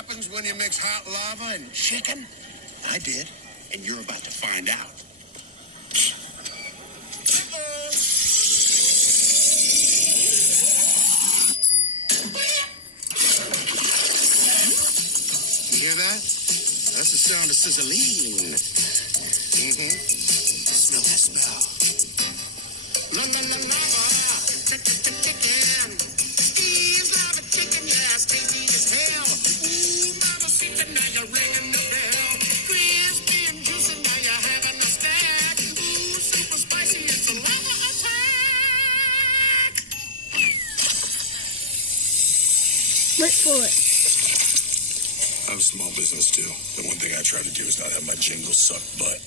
happens when you mix hot lava and chicken? I did, and you're about to find out. You hear that? That's the sound of sizzling. Smell that smell. La la la lava, chicken. Steve's lava chicken, yeah, it's tasty as hell. Ooh, mama, see tonight you're ringing the bell. Crispy and juicy, now you're having a snack. Ooh, super spicy, it's a lava attack. Wait for it. I'm a small business too. The one thing I try to do is not have my jingle suck butt.